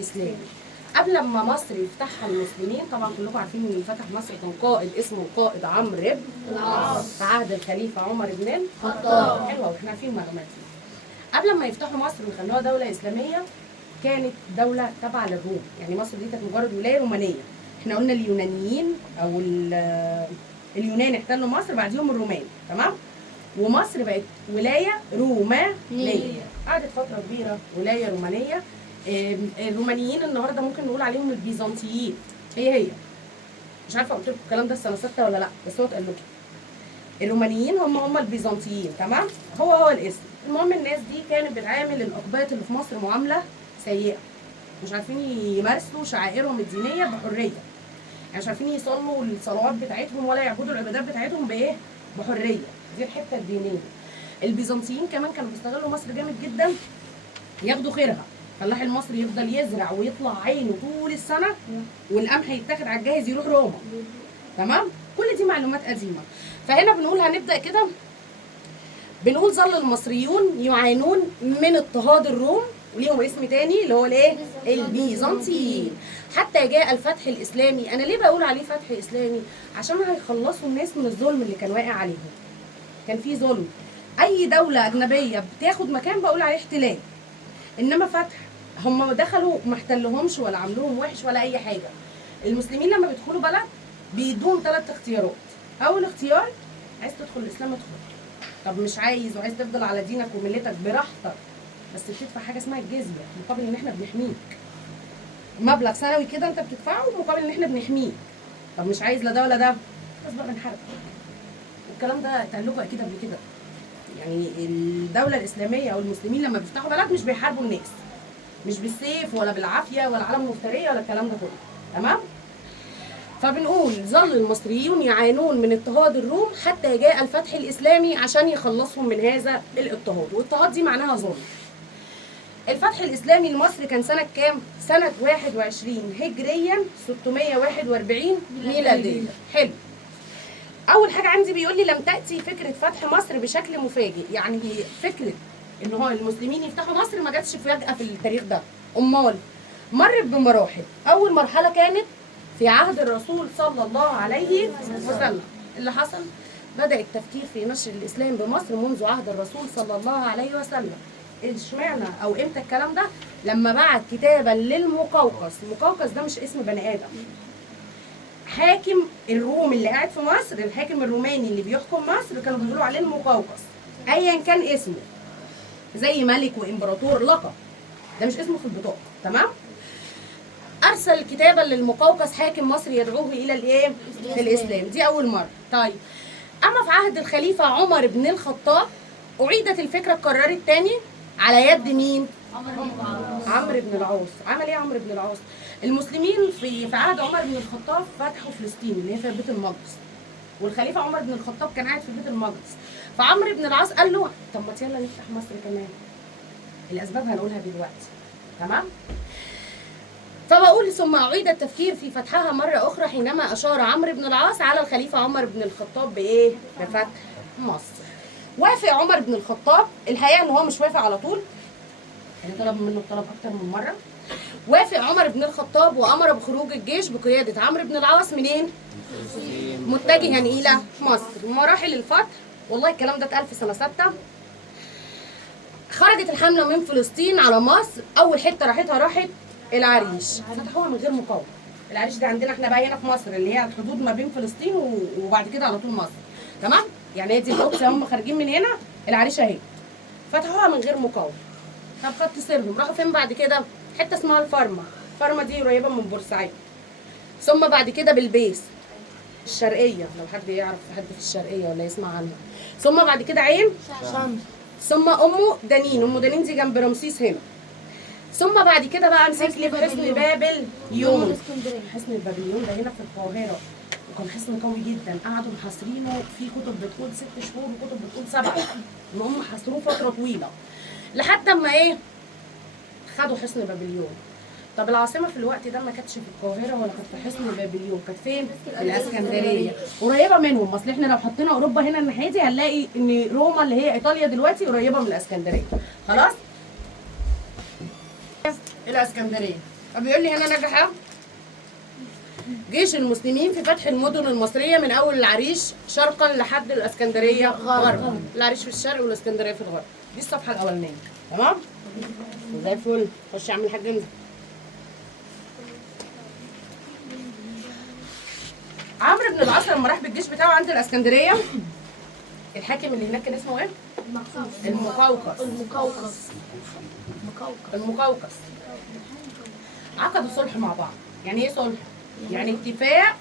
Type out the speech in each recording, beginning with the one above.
الإسلامي. قبل ما مصر يفتحها المسلمين، طبعا كلكم عارفين ان اللي فتح مصر كان قائد اسمه القائد عمرو بن العاص في عهد الخليفه عمر بن الخطاب. حلوه واحنا عارفين المعلومات دي. قبل ما يفتحوا مصر ويخلوها دوله اسلاميه كانت دوله تابعه للروم، يعني مصر دي كانت مجرد ولايه رومانيه. احنا قلنا اليونانيين او اليونان احتلوا مصر، بعديهم الرومان، تمام؟ ومصر بقت ولايه رومانيه. قعدت فتره كبيره ولايه رومانيه. الرومانيين النهارده ممكن نقول عليهم البيزنطيين. هي مش عارفه قلت لكم الكلام ده السنه 6 ولا لا، بس هو اتقال لكم الرومانيين هم البيزنطيين، تمام؟ هو الاسم. المهم الناس دي كانت بتعامل الاقباط اللي في مصر معامله سيئه، مش عارفين يمارسوا شعائرهم الدينيه بحريه، يعني مش عارفين يصلوا الصلوات بتاعتهم ولا يعبدوا العبادات بتاعتهم بايه؟ بحريه. دي الحته الدينيه. البيزنطيين كمان كانوا بيستغلوا مصر جامد جدا، ياخدوا خيرها. الفلاح المصري يفضل يزرع ويطلع عينه طول السنه، والقمح يتاخد على الجاهز يروح روما، تمام؟ كل دي معلومات قديمه. فهنا بنقول هنبدا كده، بنقول ظل المصريون يعانون من اضطهاد الروم، وليهم اسم تاني اللي هو الايه؟ البيزنطيين، حتى جاء الفتح الاسلامي. انا ليه بقول عليه فتح اسلامي؟ عشان هيخلصوا الناس من الظلم اللي كان واقع عليهم. كان في ظلم، اي دوله اجنبيه بتاخد مكان بقول عليه احتلال، انما فتح هم دخلوا ما احتلهمش ولا عملوهم وحش ولا اي حاجه. المسلمين لما بيدخلوا بلد بيدوهم 3 اختيارات. اول اختيار، عايز تدخل الاسلام ادخل، طب مش عايز وعايز تفضل على دينك وملتك براحتك، بس بتدفع حاجه اسمها الجزيه مقابل ان احنا بنحميك، مبلغ سنوي كده انت بتدفعه مقابل ان احنا بنحميك. طب مش عايز لا ده ولا ده، بس بقى بنحاربك. والكلام ده اتقال لكم اكيد قبل كده. يعني الدوله الاسلاميه او المسلمين لما بيفتحوا بلد مش بيحاربوا الناس، مش بالسيف ولا بالعافيه ولا علم مفتريه ولا الكلام ده كله، تمام؟ فبنقول ظل المصريون يعانون من اضطهاد الروم حتى جاء الفتح الاسلامي عشان يخلصهم من هذا الاضطهاد، والاضطهاد دي معناها ظلم. الفتح الاسلامي لمصر كان سنه كام؟ سنه 21 هجريا 641 ميلاديا. حلو. اول حاجه عندي بيقول لي لم تاتي فكره فتح مصر بشكل مفاجئ، يعني فكره ان هو المسلمين يفتحوا مصر ما جاتش فجاه في التاريخ ده، امال مرت بمراحل. اول مرحله كانت في عهد الرسول صلى الله عليه وسلم. اللي حصل بدا التفكير في نشر الاسلام بمصر منذ عهد الرسول صلى الله عليه وسلم. اشمعنى او امتى الكلام ده؟ لما بعت كتابا للمقوقس. المقوقس ده مش اسم بني ادم، حاكم الروم اللي قاعد في مصر، الحاكم الروماني اللي بيحكم مصر كانوا بيقولوا عليه المقوقس، ايا كان اسمه، زي ملك وامبراطور، لقب، ده مش اسمه في البطاقه، تمام؟ ارسل كتابا للمقوقس حاكم مصر يدعوه الى الايه؟ الاسلام. دي اول مره. طيب، اما في عهد الخليفه عمر بن الخطاب اعيدت الفكره، اتكررت تاني على يد مين؟ عمرو بن العاص. عمل ايه عمرو بن العاص؟ المسلمين في عهد عمر بن الخطاب فتحوا فلسطين اللي هي في بيت المقدس، والخليفه عمر بن الخطاب كان قاعد في بيت المقدس. فعمرو بن العاص قال له طب ما يلا نفتح مصر كمان. الاسباب هنقولها دلوقتي، تمام؟ فبقول ثم أعيد التفكير في فتحها مرة أخرى حينما أشار عمرو بن العاص على الخليفة عمر بن الخطاب بإيه؟ بفتح مصر. وافق عمر بن الخطاب، الحقيقة إن هو مش وافق على طول، يعني طلب منه الطلب أكتر من مرة. وافق عمر بن الخطاب وأمر بخروج الجيش بقيادة عمرو بن العاص منين؟ متجها إلى مصر. مراحل الفتح، والله الكلام ده اتقال في سنة 6. خرجت الحملة من فلسطين على مصر، أول حتة راحت العريش، فتحوها من غير مقاومه. العريش دي عندنا احنا بقى هنا في مصر، اللي هي الحدود ما بين فلسطين وبعد كده على طول مصر، تمام؟ يعني هي دي القدس، هم خارجين من هنا، العريش اهي. فتحوها من غير مقاومه. طب خط سيرهم راحوا فين بعد كده؟ حته اسمها الفرمه. الفرمه دي قريبه من بورسعيد. ثم بعد كده بلبيس الشرقيه، لو حد يعرف حد في الشرقيه ولا يسمع عنها. ثم بعد كده عين شمس. ثم ام دانين دي جنب رمسيس هنا. ثم بعد كده بقى مسك لي حصن بابليون. حصن البابليون ده هنا في القاهره، وكان حصن قوي جدا. قعدوا محاصرينه، في كتب بتقول 6 شهور وكتب بتقول 7، ان هم حاصروه فتره طويله لحد اما ايه؟ خدوا حصن بابليون. طب العاصمه في الوقت ده ما كانتش في القاهره ولا كانت في حصن بابليون، كانت فين؟ في الاسكندريه، قريبه منهم. اصل احنا لو حطينا اوروبا هنا الناحيه دي هنلاقي ان روما اللي هي ايطاليا دلوقتي قريبه من الاسكندريه، خلاص؟ الاسكندريه. بيقول لي هنا نجح جيش المسلمين في فتح المدن المصرية من أول العريش شرقا لحد الإسكندرية غربا. العريش في الشرق والإسكندرية في الغرب. دي الصفحة الأولانية. تمام؟ زي الفل. خش اعمل حاجة انت. عمرو بن العاص لما راح بالجيش بتاعه عند الإسكندرية، الحاكم اللي هناك كان اسمه ايه؟ المقوقس. عقدوا صلح مع بعض. يعني ايه صلح؟ يعني اتفاق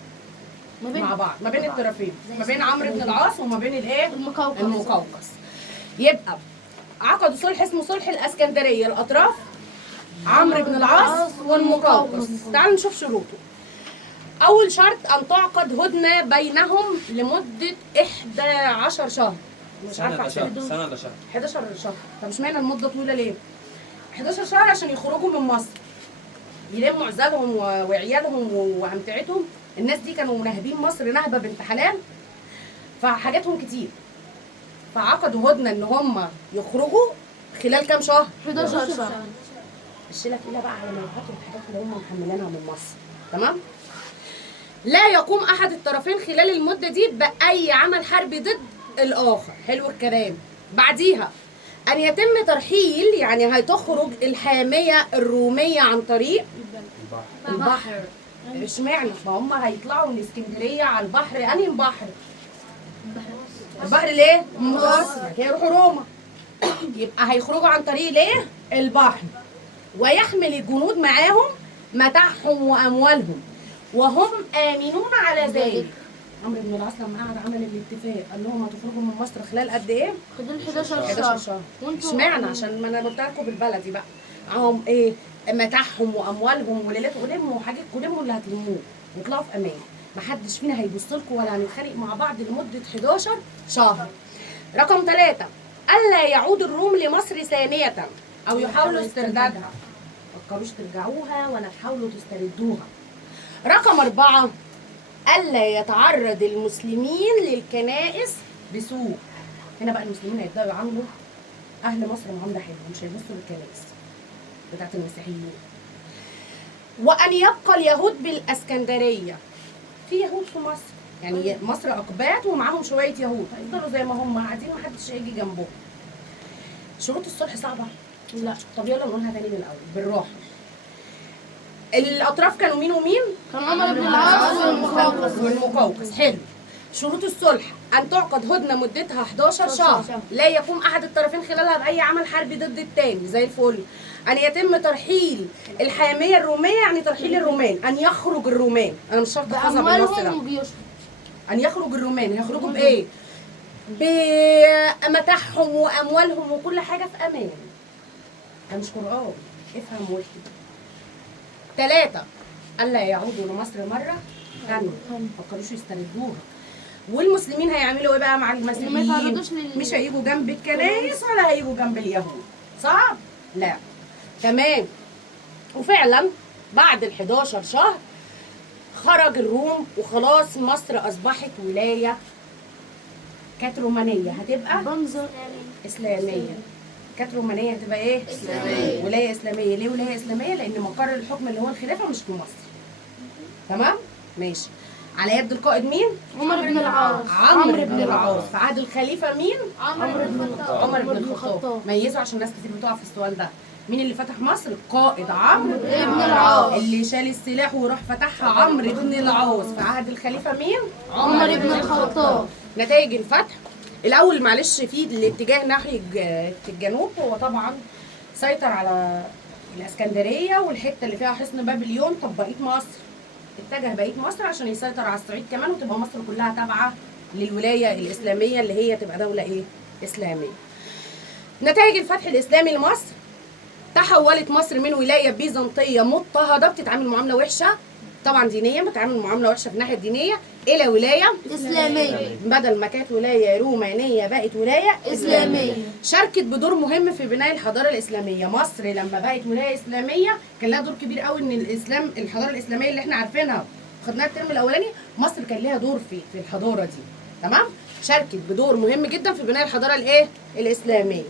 مع بعض ما بين الطرفين، ما بين عمرو بن العاص وما بين الايه؟ المقوقس. يبقى عقدوا صلح اسمه صلح الاسكندريه، الاطراف عمرو بن العاص والمقوقس. تعالوا نشوف شروطه. اول شرط ان تعقد هدنه بينهم لمده 11 شهر. مش عارفه سنه ولا شهر؟ 11 شهر. طب اشمعنى المده طويله ليه؟ 11 شهر عشان يخرجوا من مصر، يلموا عزالهم وعيالهم وامتعتهم. الناس دي كانوا ناهبين مصر نهبه بنت حلال، فحاجاتهم كتير، فعقدوا هدنه ان هم يخرجوا خلال كام شهر؟ 11 شهر. الشيله تقيله بقى على ما يبعتوا الحاجات اللي هم محملينها من مصر. تمام؟ لا يقوم احد الطرفين خلال المده دي باي عمل حربي ضد الاخر. حلو الكلام. بعديها ان يتم ترحيل، يعني هتخرج الحاميه الروميه عن طريق البحر. اشمعنى؟ ما هم هيطلعوا من اسكندريه على البحر. انهي بحر؟ البحر ليه؟ المتوسط. هيروحوا روما. يبقى هيخرجوا عن طريق ليه؟ البحر. ويحمل الجنود معاهم متاعهم واموالهم وهم امنون على ذلك. عمرو بن العاص لما قعد عمل الاتفاق قال لهم هتخرجوا من مصر خلال قد ايه؟ خلال 11 شهر. اشمعنى؟ عشان ما انا قلت لكم بالبلدي بقى معاهم ايه؟ متاعهم واموالهم وليلتهم، ولموا حاجتكم، لموا اللي هتلموه واطلعوا في امان. محدش فينا هيبص لكم ولا هنتخانق مع بعض لمده 11 شهر. رقم 3 الا يعود الروم لمصر ثانيه او يحاولوا استردادها. ما تفكروش ترجعوها ولا تحاولوا تستردوها. رقم 4 الا يتعرض المسلمين للكنائس بسوء. هنا بقى المسلمين هيبداوا يعاملوا اهل مصر معامله حلوه، مش هيبصوا للكنائس بتاعت المسيحيين. وان يبقى اليهود بالاسكندريه. في يهود في مصر، يعني مصر اقباط ومعاهم شويه يهود، هيفضلوا زي ما هم قاعدين محدش هيجي جنبهم. شروط الصلح صعبه؟ لا. طب يلا نقولها تاني من الاول بالراحه. الاطراف كانوا مين ومين؟ كان عمرو بن العاص والمقوقس. حلو. شروط الصلح ان تعقد هدنه مدتها 11 شهر، لا يقوم احد الطرفين خلالها باي عمل حربي ضد الثاني. زي الفل. ان يتم ترحيل الحاميه الروميه، يعني ترحيل الرومان، ان يخرج الرومان. انا مش شرط احفظها بالنص ده. ان يخرج الرومان. هيخرجوا بايه؟ بمتاعهم واموالهم وكل حاجه في امان. ده مش قران، افهم واحد. 3 الا يعودوا لمصر مره ثانيه، ما فكروش يستردوها. والمسلمين هيعملوا ايه بقى مع المسيحيين؟ مش هيجوا جنب الكنائس ولا هيجوا جنب اليهود. صعب؟ لا. تمام. وفعلا بعد ال 11 شهر خرج الروم وخلاص مصر اصبحت ولايه كانت رومانيه، هتبقى اسلاميه. كانت رومانيه هتبقى ايه؟ اسلاميه. ولايه اسلاميه. ليه ولايه اسلاميه؟ لان مقر الحكم اللي هو الخلافه مش في مصر. تمام؟ ماشي. على يد القائد مين؟ عمرو بن العاص. عمرو بن العاص. في عهد الخليفه مين؟ عمرو بن الخطاب. ميزوا عشان ناس كتير بتقع في السؤال ده. مين اللي فتح مصر؟ القائد عمرو بن العاص. اللي شال السلاح وراح فتحها عمرو بن العاص. في عهد الخليفه مين؟ عمر بن الخطاب. نتائج الفتح الاول، معلش، في الاتجاه ناحيه الجنوب. هو طبعا سيطر على الاسكندريه والحته اللي فيها حصن بابليون. طب بقيه مصر اتجه بقيه مصر عشان يسيطر على الصعيد كمان، وتبقى مصر كلها تابعه للولايه الاسلاميه اللي هي تبقى دوله ايه؟ اسلاميه. نتائج الفتح الاسلامي لمصر: تحولت مصر من ولايه بيزنطيه مضطهده بتتعامل معامله وحشه طبعا دينيا، بتتعامل معامله وحشه في الناحيه الدينيه، الى ولايه اسلاميه. بدل ما كانت ولايه رومانيه بقت ولايه اسلاميه. شاركت بدور مهم في بناء الحضاره الاسلاميه. مصر لما بقت ولايه اسلاميه كان لها دور كبير قوي ان الاسلام، الحضاره الاسلاميه اللي احنا عارفينها خدناها الترم الاولاني، مصر كان لها دور في الحضاره دي. تمام؟ شاركت بدور مهم جدا في بناء الحضاره الايه؟ الاسلاميه.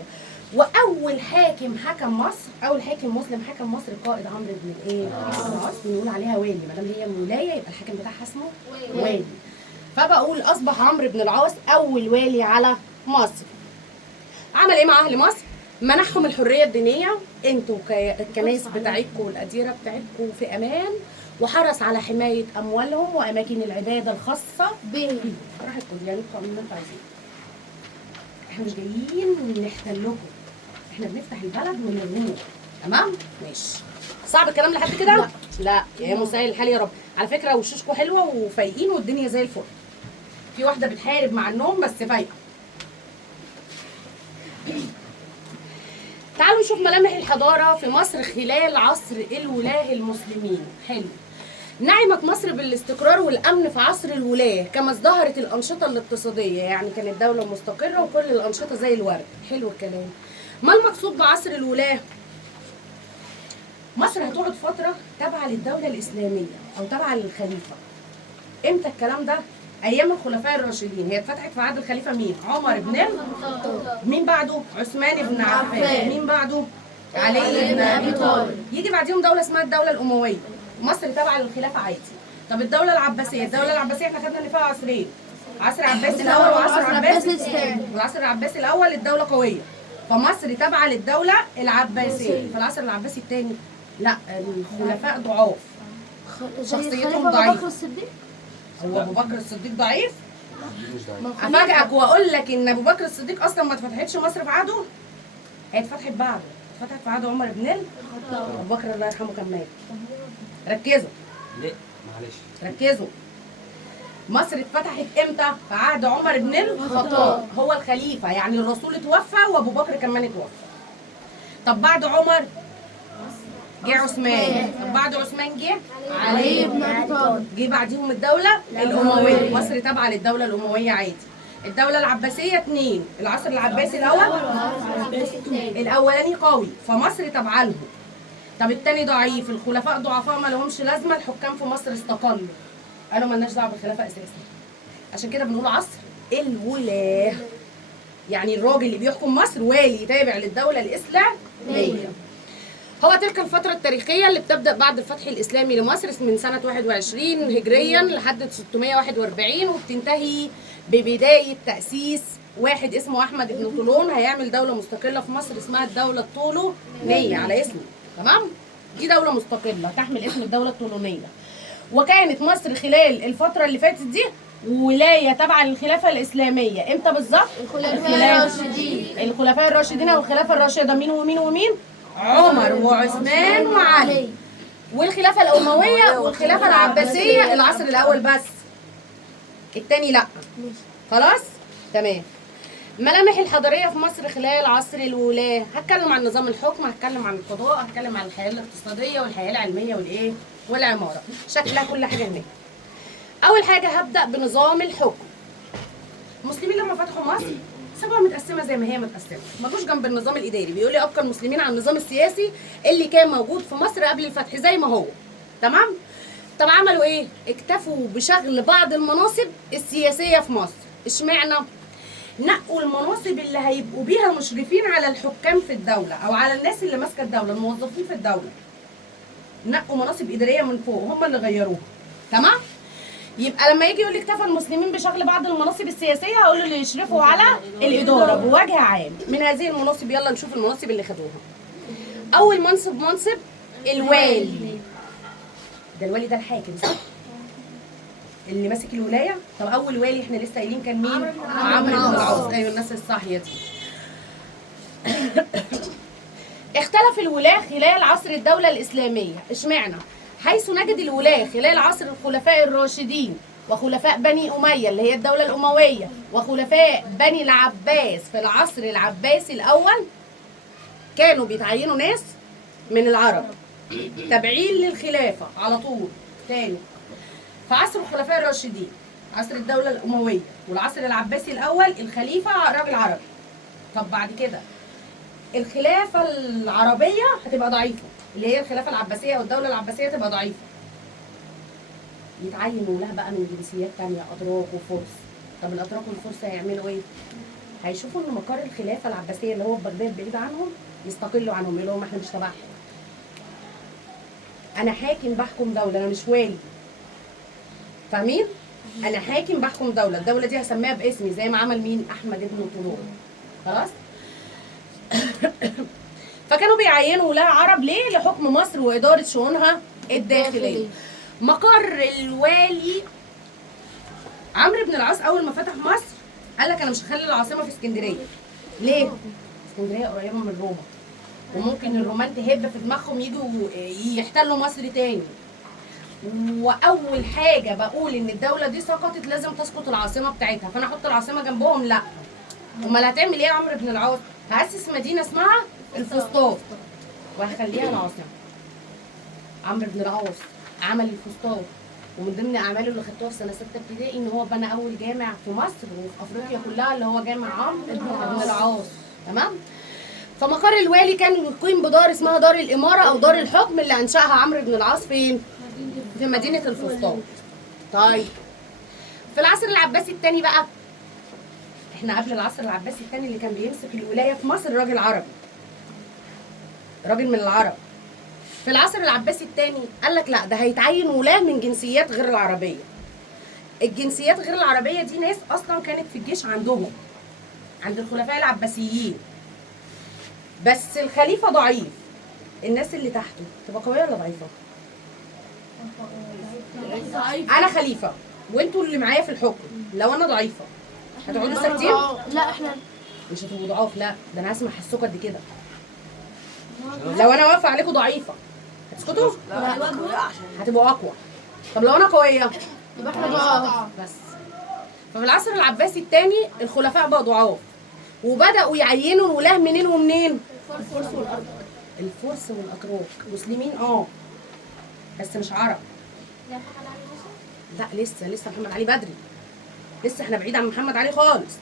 واول حاكم حكم مصر، اول حاكم مسلم حكم مصر القائد عمرو بن الايه؟ العاص. بنقول عليها والي، ما دام هي ولايه يبقى الحاكم بتاعها اسمه والي. فبقول اصبح عمرو بن العاص اول والي على مصر. عمل ايه مع اهل مصر؟ منحهم الحريه الدينيه، انتوا الكنائس بتاعتكم والاديره بتاعتكم في امان، وحرص على حمايه اموالهم واماكن العباده الخاصه بهم. راحتكم يعني القانون اللي انتوا عايزينه. احنا مش جايين نحتلكم، احنا بنفتح البلد من الروم. تمام؟ ماشي. صعب الكلام لحد كده؟ لا لا يا مسهل الحال يا رب. على فكره وشوشكم حلوه وفايقين والدنيا زي الفل. في واحده بتحارب مع النوم بس فايقه. تعالوا نشوف ملامح الحضاره في مصر خلال عصر الولاه المسلمين. حلو. نعمت مصر بالاستقرار والامن في عصر الولاه، كما ازدهرت الانشطه الاقتصاديه، يعني كانت دوله مستقره وكل الانشطه زي الورد. حلو الكلام. ما المقصود بعصر الولاه؟ مصر هتقعد فتره تابعه للدوله الاسلاميه او تابعه للخليفه. امتى الكلام ده؟ ايام الخلفاء الراشدين. هي اتفتحت في عهد الخليفه مين؟ عمر بن مين بعده؟ عثمان بن عفان. مين بعده؟ علي بن ابي طالب. يجي بعديهم دوله اسمها الدوله الامويه. مصر تابعه للخلافه عادي. طب الدوله العباسيه، الدوله العباسيه احنا خدنا ان فيها عصرين، عصر عباسي الاول وعصر عباسي الثاني. والعصر العباسي الاول الدوله قويه، فمصر تابعه للدوله العباسيه. في العصر العباسي الثاني لا، الخلفاء ضعاف، شخصيتهم ضعيفه. هو ابو بكر الصديق ضعيف؟ افاجئك واقول لك ان ابو بكر الصديق اصلا ما اتفتحتش مصر في عهده، هي اتفتحت بعده، اتفتحت في عهد عمر بن الخطاب. ابو بكر الله يرحمه كان مات. ركزوا. ليه؟ معلش. ركزوا. مصر اتفتحت امتى؟ في عهد عمر بن الخطاب، هو الخليفه، يعني الرسول اتوفى وابو بكر كمان اتوفى. طب بعد عمر جه عثمان، طب بعد عثمان جه علي بن ابي طالب، جه بعديهم الدوله الامويه. مصر تابعه للدوله الامويه عادي. الدوله العباسيه اثنين، العصر العباسي الاول الاولاني قوي فمصر تابعه لهم. طب الثاني ضعيف، الخلفاء ضعفاء ما لهمش لازمه، الحكام في مصر استقلوا، قالوا مالناش دعوه بالخلافه اساسا. عشان كده بنقول عصر الولاه، يعني الراجل اللي بيحكم مصر والي تابع للدوله الاسلاميه. هو تلك الفترة التاريخية اللي بتبدأ بعد الفتح الإسلامي لمصر من سنة 21 هجريا لحد 641، وبتنتهي ببداية تأسيس واحد اسمه أحمد بن طولون، هيعمل دولة مستقلة في مصر اسمها الدولة الطولونية على اسمه. تمام؟ دي دولة مستقلة تحمل اسم الدولة الطولونية. وكانت مصر خلال الفترة اللي فاتت دي ولاية تابعة للخلافة الإسلامية. امتى بالظبط؟ الخلفاء الراشدين أو الخلافة الراشدة مين ومين ومين؟ عمر وعثمان وعلي. والخلافة الأموية والخلافة العباسية العصر الأول بس، التاني لأ. خلاص؟ تمام. ملامح الحضارية في مصر خلال عصر الولاة، هتكلم عن نظام الحكم، هتكلم عن القضاء، هتكلم عن الحياة الاقتصادية والحياة العلمية والإيه؟ والعمارة، شكلها كل حاجة هناك. أول حاجة هبدأ بنظام الحكم. المسلمين لما فتحوا مصر سابوها متقسمه زي ما هي متقسمه، ما جوش جنب النظام الاداري. بيقول لي ابقى المسلمين على النظام السياسي اللي كان موجود في مصر قبل الفتح زي ما هو. تمام؟ طب عملوا ايه؟ اكتفوا بشغل بعض المناصب السياسيه في مصر. اشمعنى؟ نقوا المناصب اللي هيبقوا بيها مشرفين على الحكام في الدوله او على الناس اللي ماسكه الدوله، الموظفين في الدوله. نقوا مناصب اداريه من فوق، هم اللي غيروها. تمام؟ يبقى لما يجي يقول لي اكتفى المسلمين بشغل بعض المناصب السياسيه، هقول له اللي يشرفوا على الاداره بوجه عام. من هذه المناصب يلا نشوف المناصب اللي خدوها. اول منصب منصب الوالي. ده الوالي ده الحاكم صح؟ اللي ماسك الولايه. طب اول والي احنا لسه قايلين كان مين؟ عمرو بن العاص. ايوه الناس الصاحيه دي. اختلف الولاة خلال عصر الدوله الاسلاميه. اشمعنى؟ حيث نجد الولاة خلال عصر الخلفاء الراشدين وخلفاء بني أمية اللي هي الدولة الأموية وخلفاء بني العباس في العصر العباسي الأول كانوا بيتعينوا ناس من العرب تابعين للخلافة على طول. تاني، في عصر الخلفاء الراشدين، عصر الدولة الأموية والعصر العباسي الأول الخليفة راجل عربي. طب بعد كده الخلافة العربية هتبقى ضعيفة، اللي هي الخلافه العباسيه والدوله العباسيه تبقى ضعيفه. يتعينوا لها بقى من جنسيات ثانيه، اتراك وفرس. طب الاتراك والفرس هيعملوا ايه؟ هيشوفوا ان مقر الخلافه العباسيه اللي هو في بغداد بعيد عنهم يستقلوا عنهم، يقولوا لهم احنا مش تبعهم. انا حاكم بحكم دوله، انا مش والي. فاهمين؟ انا حاكم بحكم دوله، الدوله دي هسميها باسمي زي ما عمل مين؟ احمد ابن طولون. خلاص؟ فكانوا بيعينوا ولاة عرب ليه؟ لحكم مصر واداره شؤونها الداخليه. مقر الوالي عمرو بن العاص اول ما فتح مصر قال لك انا مش هخلي العاصمه في اسكندريه. ليه؟ اسكندريه قريبه من روما، وممكن الرومان تهب في دماغهم يجوا يحتلوا مصر تاني. واول حاجه بقول ان الدوله دي سقطت لازم تسقط العاصمه بتاعتها، فانا احط العاصمه جنبهم؟ لا. امال هتعمل ايه يا عمرو بن العاص؟ هاسس مدينه اسمها الفسطاط وهخليها العاصمه. عمرو بن العاص عمل الفسطاط، ومن ضمن اعماله اللي خدتوها في سنه 6 ابتدائي ان هو بنى اول جامع في مصر وفي افريقيا كلها اللي هو جامع عمرو بن العاص. تمام؟ فمقر الوالي كان يقيم بدار اسمها دار الاماره او دار الحكم اللي انشاها عمرو بن العاص فين؟ في مدينه الفسطاط. طيب في العصر العباسي الثاني بقى، احنا قبل العصر العباسي الثاني اللي كان بيمسك الولايه في مصر راجل عربي، راجل من العرب. في العصر العباسي الثاني قال لك لا، ده هيتعين ولاه من جنسيات غير العربيه. الجنسيات غير العربيه دي ناس اصلا كانت في الجيش عندهم، عند الخلفاء العباسيين، بس الخليفه ضعيف. الناس اللي تحته تبقى قويه ولا ضعيفه؟ انا خليفه وانتوا اللي معايا في الحكم، لو انا ضعيفه هتقعدوا ساكتين؟ لا احنا مش هتبقوا ضعاف، لا ده انا هسمع حسكوا قد كده. لو انا واقفه عليكم ضعيفه هتسكتوا؟ هتبقوا اقوى. طب لو انا قويه يبقى احنا ضعاف. بس. ففي العصر العباسي الثاني الخلفاء بقوا ضعاف وبداوا يعينوا الولاه منين ومنين؟ الفرس والاتراك. مسلمين بس مش عرب. لا لسه محمد علي بدري، لسه احنا بعيد عن محمد علي خالص.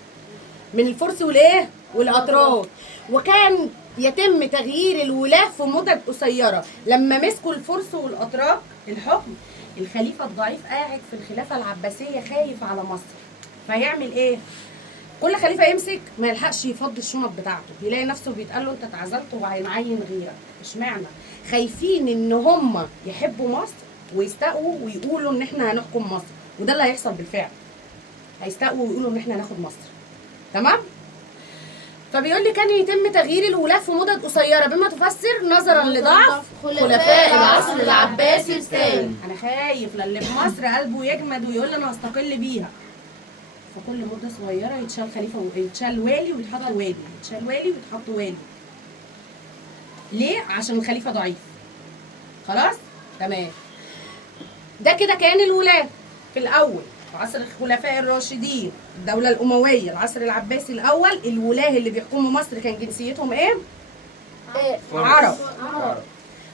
من الفرس والايه؟ والاتراك. وكان يتم تغيير الولاه في مدد قصيره. لما مسكوا الفرس والاتراك الحكم، الخليفه الضعيف قاعد في الخلافه العباسيه خايف على مصر، فيعمل ايه؟ كل خليفه يمسك ما يلحقش يفضي الشنط بتاعته، يلاقي نفسه بيتقال له انت اتعزلت وهينعين غيرك. اشمعنى؟ خايفين ان هم يحبوا مصر ويستقوا ويقولوا ان احنا هنحكم مصر، وده اللي هيحصل بالفعل. هيستقوا ويقولوا ان احنا هناخد مصر. تمام؟ فبيقول لي كان يتم تغيير الولاة في مدد قصيره بما تفسر نظرا لضعف خلفاء العصر العباسي الثاني. انا خايف للي في مصر قلبه يجمد ويقول لي انا هستقل بيها. فكل مده صغيره يتشال خليفه ويتشال والي ويتحط والي، يتشال والي ويتحط والي. ليه؟ عشان الخليفه ضعيف. خلاص؟ تمام. ده كده كان الولاة في الاول في عصر الخلفاء الراشدين، الدوله الامويه، العصر العباسي الاول. الولاه اللي بيحكموا مصر كان جنسيتهم ايه؟ عرب.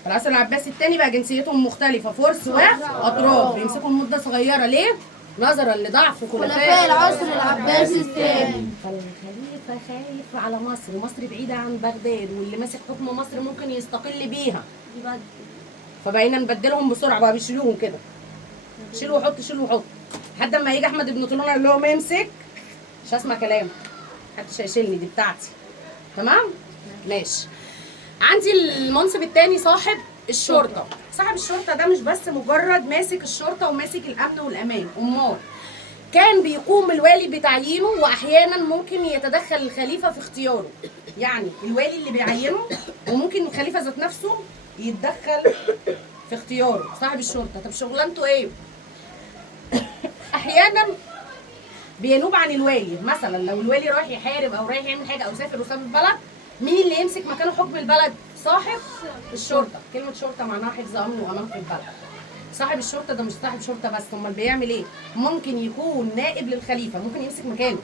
في العصر العباسي الثاني بقى جنسيتهم مختلفه، فرس واتراك. بيمسكوا مده صغيره ليه؟ نظرا لضعف خلفاء العصر العباسي الثاني. فالخليفه خايف على مصر، ومصر بعيده عن بغداد، واللي ماسك حكم مصر ممكن يستقل بيها. فبقينا نبدلهم بسرعه، بقى بيشيلوهم كده، شيل وحط شيل وحط، لحد ما يجي احمد بن طولون قال لهم امسك، مش هسمع كلام، محدش هيشيلني، دي بتاعتي. تمام؟ ماشي. عندي المنصب الثاني صاحب الشرطه. صاحب الشرطه ده مش بس مجرد ماسك الشرطه وماسك الامن والامان، امال كان بيقوم الوالي بتعيينه، واحيانا ممكن يتدخل الخليفه في اختياره. يعني الوالي اللي بيعينه، وممكن الخليفه ذات نفسه يتدخل في اختياره. صاحب الشرطه طب شغلانته ايه؟ احيانا بينوب عن الوالي. مثلا لو الوالي رايح يحارب او رايح يعمل حاجه او سافر وساب البلد، مين اللي يمسك مكانه حكم البلد؟ صاحب الشرطه. كلمه شرطه معناها حفظ امن وامان في البلد. صاحب الشرطه ده مش صاحب شرطه بس، امال بيعمل ايه؟ ممكن يكون نائب للخليفه، ممكن يمسك مكانه.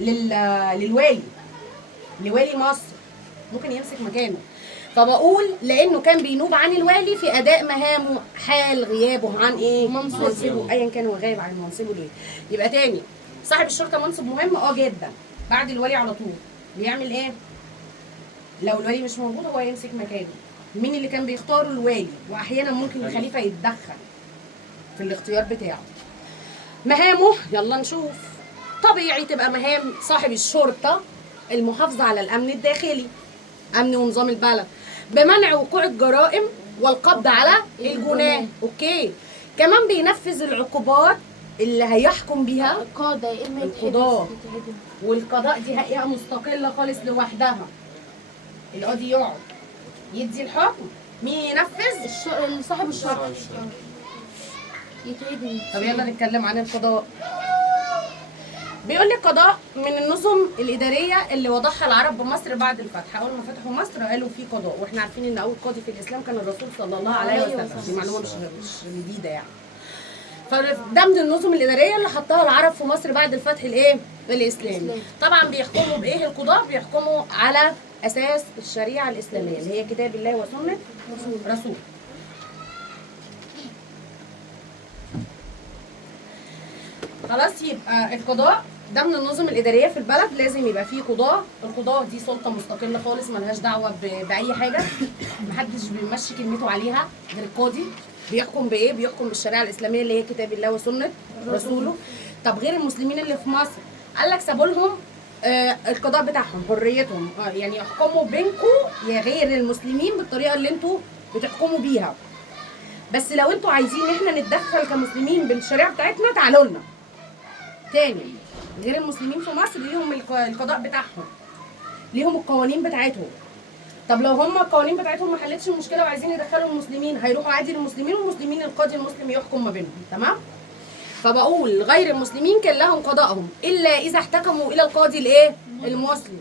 للوالي، لوالي مصر ممكن يمسك مكانه. فبقول لانه كان بينوب عن الوالي في اداء مهامه حال غيابه عن ايه؟ منصبه، ايا كان هو غايب عن منصبه ليه. يبقى تاني، صاحب الشرطه منصب مهم جدا بعد الوالي على طول. بيعمل ايه؟ لو الوالي مش موجود هو يمسك مكانه. مين اللي كان بيختاره؟ الوالي، واحيانا ممكن الخليفه يتدخل في الاختيار بتاعه. مهامه يلا نشوف. طبيعي تبقى مهام صاحب الشرطه المحافظه على الامن الداخلي، امن ونظام البلد، بمنع وقوع الجرائم والقبض على الجناه. اوكي، كمان بينفذ العقوبات اللي هيحكم بيها القاضي يا اما القضاء. يتعدم. والقضاء دي هيئه مستقله خالص لوحدها. القاضي يقعد يدي الحكم، مين ينفذ؟ صاحب الشرطة يتعدم. طب يلا نتكلم عن القضاء. بيقول لي القضاء من النظم الإدارية اللي وضعها العرب بمصر بعد الفتح. أول ما فتحوا مصر قالوا في قضاء، وإحنا عارفين إن أول قاضي في الإسلام كان الرسول صلى الله عليه وسلم. دي معلومة مش جديدة يعني. فده من النظم الإدارية اللي حطها العرب في مصر بعد الفتح الإيه؟ الإسلامي. طبعا بيحكموا بإيه القضاء؟ بيحكموا على أساس الشريعة الإسلامية اللي هي كتاب الله وسنة رسول. خلاص، يبقى القضاء ده من النظم الإدارية في البلد، لازم يبقى فيه قضاء. القضاء دي سلطة مستقلة خالص ملهاش دعوة بأي حاجة، محدش بيمشي كلمته عليها غير القاضي. بيحكم بإيه؟ بيحكم بالشريعة الإسلامية اللي هي كتاب الله وسنة رسوله. طب غير المسلمين اللي في مصر قال لك سابوا لهم القضاء بتاعهم، حريتهم، يعني يحكموا بينكم يا غير المسلمين بالطريقة اللي انتوا بتحكموا بيها. بس لو انتوا عايزين ان احنا نتدخل كمسلمين بالشريعة بتاعتنا تعالوا لنا. تاني، غير المسلمين في مصر ليهم القضاء بتاعهم، ليهم القوانين بتاعتهم. طب لو هم القوانين بتاعتهم ما حلتش المشكله وعايزين يدخلوا المسلمين، هيروحوا عادي للمسلمين، والمسلمين القاضي المسلم يحكم ما بينهم. تمام؟ فبقول غير المسلمين كان لهم قضاءهم الا اذا احتكموا الى القاضي الايه؟ المسلم.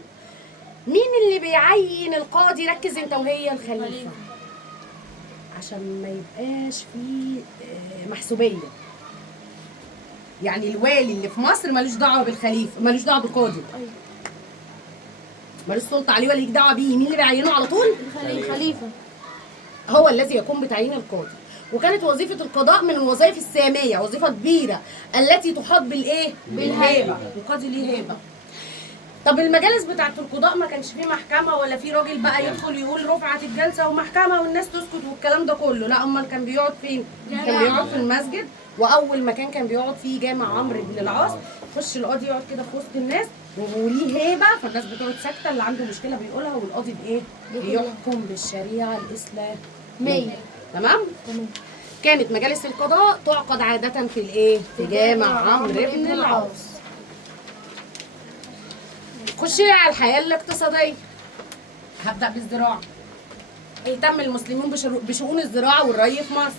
مين اللي بيعين القاضي؟ ركز انت وهي، الخليفه، عشان ما يبقاش فيه محسوبيه. يعني الوالي اللي في مصر ملوش دعوه بالخليفه، ملوش دعوه بالقاضي، ملوش سلطه عليه ولا ليك دعوه بيه. مين اللي بيعينه على طول؟ الخليفة هو الذي يقوم بتعيين القاضي. وكانت وظيفه القضاء من الوظائف الساميه، وظيفه كبيره التي تحاط بالايه؟ بالهيبه. القاضي ليه هيبه. طب المجالس بتاعت القضاء ما كانش فيه محكمه ولا فيه راجل بقى يدخل يقول رفعت الجلسه ومحكمه والناس تسكت والكلام ده كله، لا، امال كان بيقعد فين؟ كان بيقعد في المسجد. واول مكان كان بيقعد فيه جامع عمرو بن العاص. يخش القاضي يقعد كده في وسط الناس وليه هيبه، فالناس بتقعد ساكته، اللي عنده مشكله بيقولها، والقاضي بايه؟ بيحكم بالشريعه الاسلاميه. تمام؟ كانت مجالس القضاء تعقد عاده في الايه؟ في جامع عمرو بن العاص. خشي على الحياه الاقتصاديه. هبدا بالزراعه. اهتم المسلمون بشؤون الزراعه والري في مصر.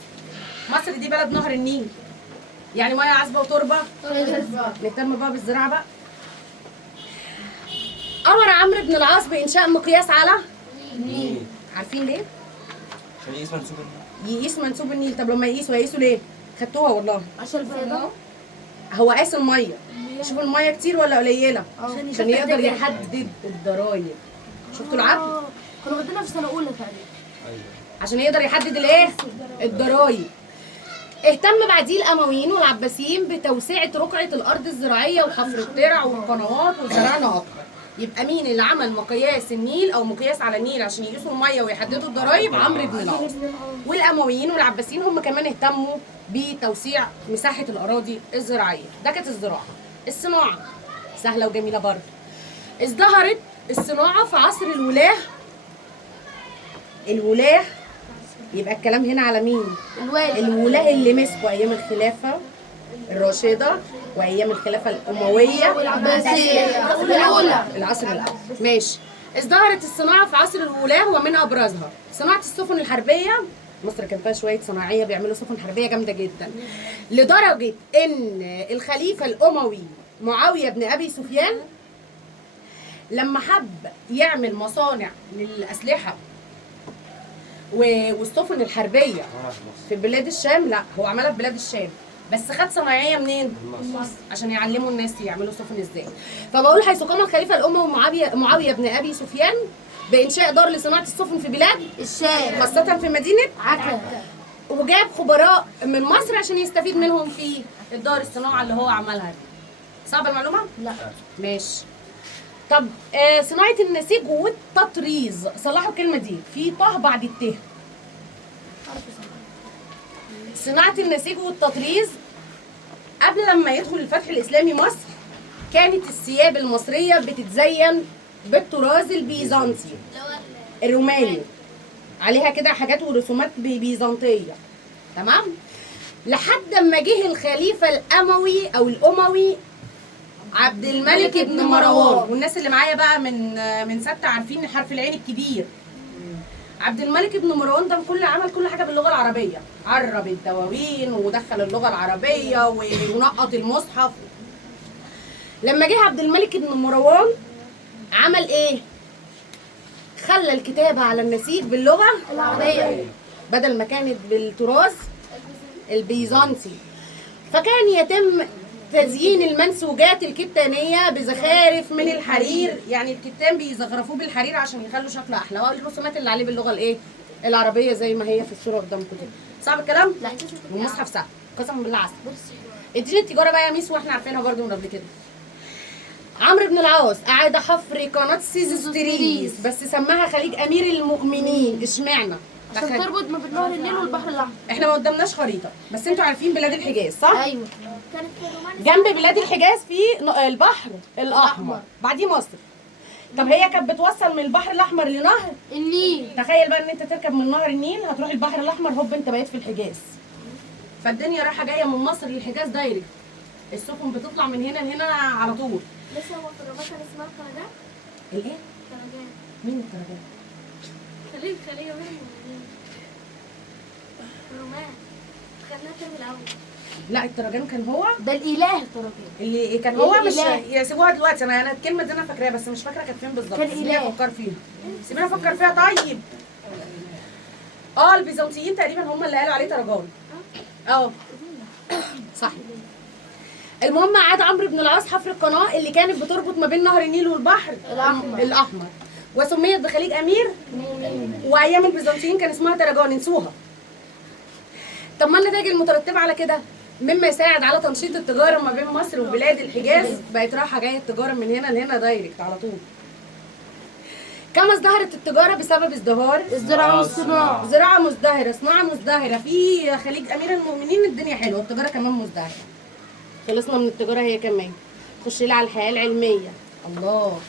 مصر دي بلد نهر النيل، يعني ميه عذبه وتربه. نهتم بقى بالزراعه بقى. امر عمرو بن العاص بانشاء مقياس على النيل. عارفين ليه؟ عشان يقيس منسوب النيل. يقيس منسوب النيل. طب لما يقيسوا ليه؟ خدتوها والله. عشان الفيضان. هو قاس الميه، شوف الميه كتير ولا قليله، عشان يقدر يحدد يحدد الضرايب. شفتوا العقل؟ كانوا واخدينها في سنة أولى تقريبا. ايوه. عشان يقدر يحدد الايه؟ الضرايب. اهتم بعديه الامويين والعباسيين بتوسعه رقعه الارض الزراعيه وحفر الترع والقنوات وزرعنا اكتر. يبقى مين اللي عمل مقياس النيل او مقياس على النيل عشان يقيسوا الميه ويحددوا الضرايب؟ عمرو بن العاص. والامويين والعباسيين هم كمان اهتموا بتوسيع مساحه الاراضي الزراعيه. ده كانت الزراعه. الصناعه سهله وجميله برضه. ازدهرت الصناعه في عصر الولاه. الولاه يبقى الكلام هنا على مين؟ الولاه اللي مسكوا ايام الخلافه الراشده وايام الخلافه الامويه والعباسية الأولى. العصر الاول. ماشي. ازدهرت الصناعه في عصر الولاه ومن ابرزها صناعه السفن الحربيه. مصر كان فيها شويه صناعيه بيعملوا سفن حربيه جامده جدا، لدرجه ان الخليفه الاموي معاويه بن ابي سفيان لما حب يعمل مصانع للاسلحه والسفن الحربيه في بلاد الشام، لا هو عملها في بلاد الشام، بس خد صناعيه منين؟ عشان يعلموا الناس يعملوا سفن ازاي. فبقول حيث قام الخليفه الاموي معاويه بن ابي سفيان بانشاء دار لصناعه السفن في بلاد الشام خاصه في مدينه عكا، وجاب خبراء من مصر عشان يستفيد منهم في الدار الصناعه اللي هو عملها دي. صعبه المعلومه؟ لا ماشي. طب صناعه النسيج والتطريز، صلحوا الكلمه دي، في طه بعد الته. صناعه النسيج والتطريز قبل لما يدخل الفتح الاسلامي مصر كانت الثياب المصريه بتتزين بالطراز البيزنطي الروماني، عليها كده حاجات ورسومات بيزنطيه. تمام. لحد ما جه الخليفه الاموي او الاموي عبد الملك بن مروان، والناس اللي معايا بقى من ستة عارفين حرف العين الكبير. عبد الملك بن مروان ده عمل كل حاجه باللغه العربيه، عرب الدواوين ودخل اللغه العربيه ونقط المصحف. لما جه عبد الملك بن مروان عمل ايه؟ خلى الكتابه على النسيج باللغه العربيه بدل ما كانت بالطراز البيزنطي. فكان يتم تزيين المنسوجات الكتانيه بزخارف من الحرير، يعني الكتان بيزخرفوه بالحرير عشان يخلوا شكله احلى، والرسومات اللي عليه باللغه الايه؟ العربيه زي ما هي في الصوره قدامكم كده. صعب الكلام؟ لا. والمصحف سهل قسما بالله عسل. اديني التجاره بقى يا ميس، واحنا عارفينها برده من قبل كده. عمرو بن العاص أعاد حفر قناة سيزستريس، بس سماها خليج أمير المؤمنين. اشمعنى؟ عشان تربط ما بين نهر النيل والبحر الأحمر. احنا ما قدامناش خريطة، بس انتوا عارفين بلاد الحجاز صح؟ أيوه. كانت في رومانيا. جنب بلاد الحجاز في البحر الأحمر، بعديه مصر. طب هي كانت بتوصل من البحر الأحمر لنهر النيل. تخيل بقى ان انت تركب من نهر النيل هتروح البحر الأحمر، هوب انت بقيت في الحجاز. فالدنيا رايحة جاية من مصر للحجاز دايركت، السفن بتطلع من هنا لهنا على طول. لسه هو في الرباط كان اسمها القناة. الايه؟ قناة. مين الترجمة؟ خليج أمير المؤمنين. رومان. خدناها الترم الأول. لا الترجان كان هو ده الإله الترجان. اللي كان هو مش الإله. يسيبوها دلوقتي. انا الكلمه دي انا فاكراها بس مش فاكره كانت فين بالظبط. كان سيبيني إله. افكر فيها. سيبيني افكر فيها. طيب البيزنطيين تقريبا هم اللي قالوا عليه ترجان. صح. المهم عاد عمرو بن العاص حفر القناه اللي كانت بتربط ما بين نهر النيل والبحر الاحمر وسميت بخليج امير، وايام البيزنطيين كان اسمها ترجان، انسوها. طب ما النتائج المترتبه على كده مما يساعد على تنشيط التجاره ما بين مصر وبلاد الحجاز، بقت رايحه جايه التجاره من هنا لهنا دايركت على طول. كما ازدهرت التجاره بسبب ازدهار الزراعة والصناعة. زراعه مزدهره، صناعه مزدهره، في خليج امير المؤمنين الدنيا حلوه، التجاره كمان مزدهره. خلصنا من التجاره هي كمان. خش لي على الحياه العلميه. الله.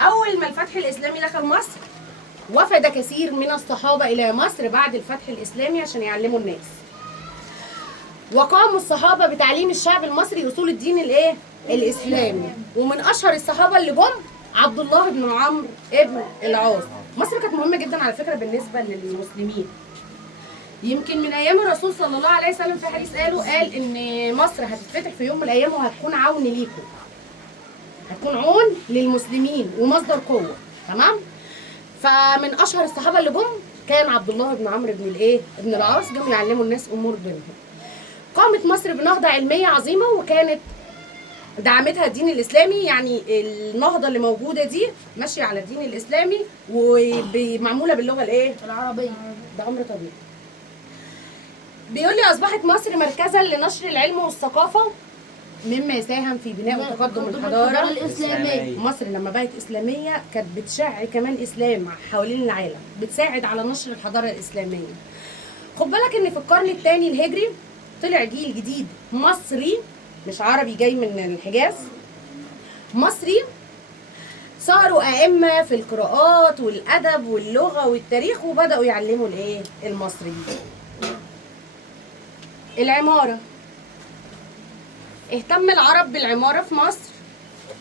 اول ما الفتح الاسلامي دخل مصر وفد كثير من الصحابه الى مصر بعد الفتح الاسلامي عشان يعلموا الناس. وقاموا الصحابه بتعليم الشعب المصري اصول الدين الايه؟ الاسلامي. ومن اشهر الصحابه اللي جم عبد الله بن عمرو ابن العاص. مصر كانت مهمه جدا على فكره بالنسبه للمسلمين. يمكن من ايام الرسول صلى الله عليه وسلم في حديث قال ان مصر هتتفتح في يوم من الايام وهتكون عون ليكم. هتكون عون للمسلمين ومصدر قوه. تمام؟ فمن اشهر الصحابه اللي جم كان عبد الله بن عمرو ابن العاص، جم يعلموا الناس امور دينهم. قامت مصر بنهضه علميه عظيمه وكانت دعمتها الدين الاسلامي، يعني النهضه اللي موجوده دي ماشيه على الدين الاسلامي ومعموله باللغه الايه؟ العربية. ده امر طبيعي. بيقول لي اصبحت مصر مركزا لنشر العلم والثقافه مما يساهم في بناء وتقدم الحضاره الإسلامية. مصر لما بقت اسلاميه كانت بتشع كمان اسلام حوالين العالم، بتساعد على نشر الحضاره الاسلاميه. خد بالك ان في القرن الثاني الهجري طلع جيل جديد مصري مش عربي جاي من الحجاز، مصري، صاروا ائمه في القراءات والادب واللغه والتاريخ وبداوا يعلموا الايه؟ المصريين. العماره. اهتم العرب بالعماره في مصر،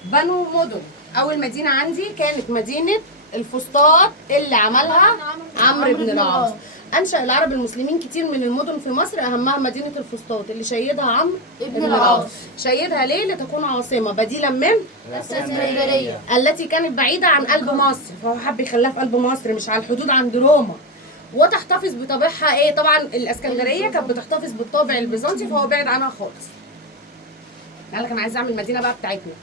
بنوا مدن. اول مدينه عندي كانت مدينه الفسطاط اللي عملها عمرو بن العاص. انشا العرب المسلمين كتير من المدن في مصر، اهمها مدينه الفسطاط اللي شيدها عمرو بن العاص. شيدها ليه؟ لتكون عاصمه بديلا من الإسكندرية. التي كانت بعيده عن قلب مصر، فهو حب يخليها في قلب مصر مش على الحدود عند روما، وتحتفظ بطابعها ايه؟ طبعا الاسكندريه كانت بتحتفظ بالطابع البيزنطي فهو بعد عنها خالص. قال لك انا عايز اعمل مدينه بقى بتاعتنا.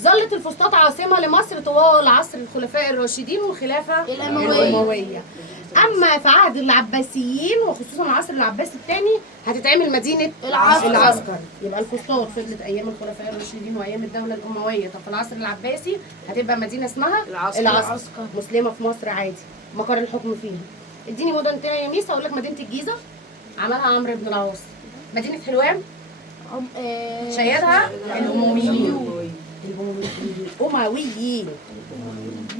ظلت الفسطاط عاصمه لمصر طوال عصر الخلفاء الراشدين والخلافه الامويه. اما في عهد العباسيين وخصوصا العصر العباسي الثاني هتتعمل مدينه العسكر. يبقى الفسطاط فضلت ايام الخلفاء الراشدين وايام الدوله الامويه. طب في العصر العباسي هتبقى مدينه اسمها العسكر. مسلمه في مصر عادي، مقر الحكم فيها. اديني مدن تانية يا ميس. اقول لك مدينه الجيزه عملها عمرو بن العاص. مدينه حلوان شيدها الامويين. الأمويين.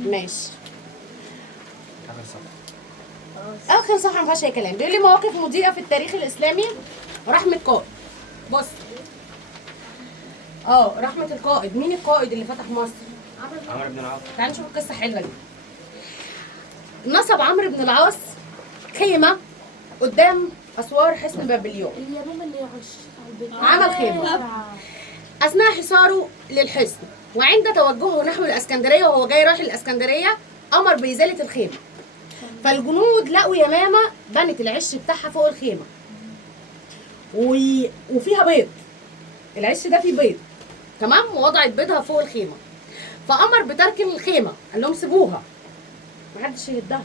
ماشي. آخر صفحة. اخر صفحه ما فيهاش اي كلام. بيقول لي مواقف مضيئه في التاريخ الاسلامي. رحمه قائد. بص رحمه القائد. مين القائد اللي فتح مصر؟ عمرو بن العاص. تعال نشوف القصه الحلوه دي. نصب عمرو بن العاص خيمه قدام اسوار حصن بابليون. اليمامة اللي يعش على البيت. عمل خيمه اثناء حصاره للحصن، وعند توجهه نحو الاسكندريه وهو جاي رايح الاسكندريه امر بازاله الخيمه. فالجنود لقوا يمامه بنت العش بتاعها فوق الخيمه وفيها بيض. العش ده فيه بيض، تمام، ووضعت بيضها فوق الخيمه. فامر بترك الخيمه، قال لهم سيبوها محدش يهدها.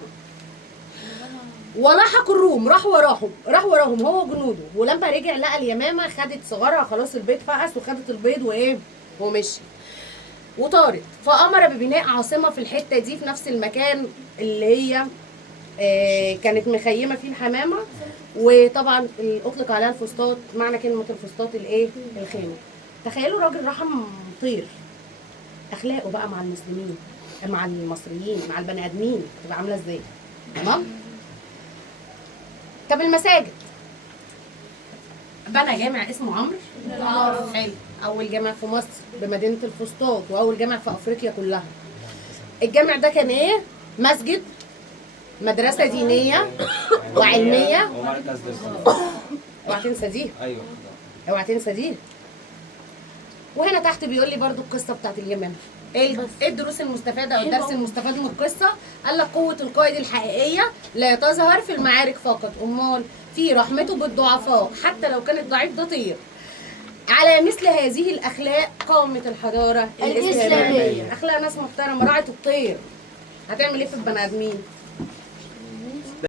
ولحق الروم، راح وراهم هو وجنوده. ولما رجع لقى اليمامه خدت صغارها، خلاص البيض فقس، وخدت البيض ومشي وطارت. فامر ببناء عاصمه في الحته دي في نفس المكان اللي هي كانت مخيمه فيه الحمامه. وطبعا اطلق عليها الفسطاط. معنى كلمه الفسطاط الخيمه. تخيلوا راجل رحم طير. اخلاقه بقى مع المسلمين، مع المصريين، مع البني ادمين تبقى عامله ازاي؟ تمام. طب المساجد، بنى جامع اسمه عمرو بن العاص. حلو. اول جامع في مصر بمدينه الفسطاط، واول جامع في افريقيا كلها. الجامع ده كان ايه؟ مسجد، مدرسه دينيه وعلميه. ومركز للصلاة. اوعى تنسى دي، ايوه. اوعى تنسى دي. وهنا تحت بيقول لي برضو القصه بتاعت اليمامه. ايه الدروس المستفاده او الدرس المستفاد من القصه؟ قال لك قوه القائد الحقيقيه لا تظهر في المعارك فقط، امال في رحمته بالضعفاء حتى لو كان الضعيف ده طير. على مثل هذه الاخلاق قامت الحضاره الاسلاميه. اخلاق ناس محترمه راعت الطير. هتعمل ايه في البني ادمين؟